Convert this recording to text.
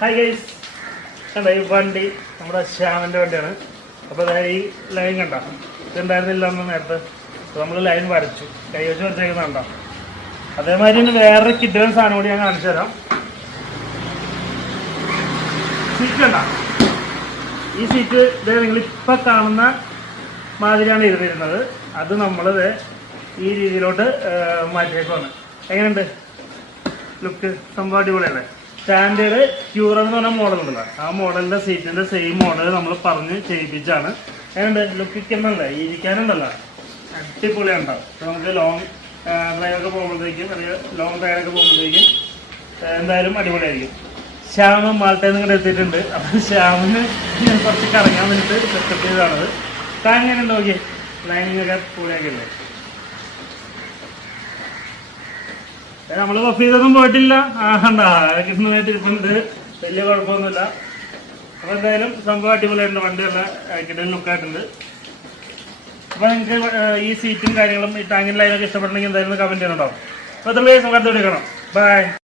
Hi guys, കണ്ട ഈ വണ്ടി നമ്മുടെ ശ്യാമിൻ്റെ വണ്ടിയാണ്. അപ്പോൾ അതായത് ഈ ലൈൻ കണ്ട ഇതുണ്ടായിരുന്നില്ല എന്ന് നേരത്തെ നമ്മൾ ലൈൻ വരച്ചു, കൈ വെച്ച് വരച്ചേക്കുന്നുണ്ടോ. അതേമാതിരി തന്നെ വേറൊരു കിട്ടുന്ന സാധനം കൂടി ഞാൻ കാണിച്ചു തരാം. സീറ്റ് കണ്ട, ഈ സീറ്റ് ഇത് നിങ്ങളിപ്പോൾ കാണുന്ന മാതിരിയാണ് ഇരുന്നിരുന്നത്. അത് നമ്മളത് ഈ രീതിയിലോട്ട് മാറ്റിയേക്കുവാണ്. എങ്ങനെയുണ്ട് ലുക്ക്? സംഭവം അടിപൊളിയല്ലേ? സ്റ്റാൻഡേർഡ് ക്യൂറർ എന്ന് പറഞ്ഞ മോഡലുണ്ടല്ലോ, ആ മോഡലിന്റെ സീറ്റിന്റെ സെയിം മോഡൽ നമ്മൾ പറഞ്ഞ് ചെയ്യിപ്പിച്ചാണ്. അതുകൊണ്ട് ലുക്കിക്കുന്നല്ലേ, ഇരിക്കാനുണ്ടല്ലോ അടിപൊളിയുണ്ടാവും. നമുക്ക് ലോങ് ഡ്രൈവൊക്കെ പോകുമ്പോഴത്തേക്കും അല്ലെങ്കിൽ ലോങ് ഡ്രൈവൊക്കെ പോകുമ്പോഴത്തേക്കും എന്തായാലും അടിപൊളിയായിരിക്കും. ശ്യാമ് മാൾട്ടയിൽ നിന്ന് ഇങ്ങോട്ട് എത്തിയിട്ടുണ്ട്. അപ്പം ശ്യാമിന് കുറച്ച് കറങ്ങാൻ വേണ്ടിയിട്ട് സെറ്റപ്പ് ചെയ്തതാണത്. താങ്ങനെ നോക്കിയേ, ലൈനിങ് ഒക്കെ പൊളിയാക്കില്ലേ. നമ്മൾ ബഫ് ചെയ്തൊന്നും പോയിട്ടില്ല. കിട്ടുന്നതായിട്ട് ഇരിക്കുന്നുണ്ട്, വലിയ കുഴപ്പമൊന്നുമില്ല. അപ്പോൾ എന്തായാലും സംഭവം അടിപൊളിയായിട്ടുണ്ട്, വണ്ടിയെല്ലാം കിട്ടുന്ന ലുക്കായിട്ടുണ്ട്. അപ്പോൾ നിങ്ങൾക്ക് ഈ സീറ്റും കാര്യങ്ങളും ഈ ടാങ്കിൻ ലൈനൊക്കെ ഇഷ്ടപ്പെടണമെങ്കിൽ എന്തായാലും കമൻറ്റ് ചെയ്യണുണ്ടാവും. അപ്പോൾ എത്ര പേര് നമുക്ക് അടുത്ത് എടുക്കണം. ബൈ.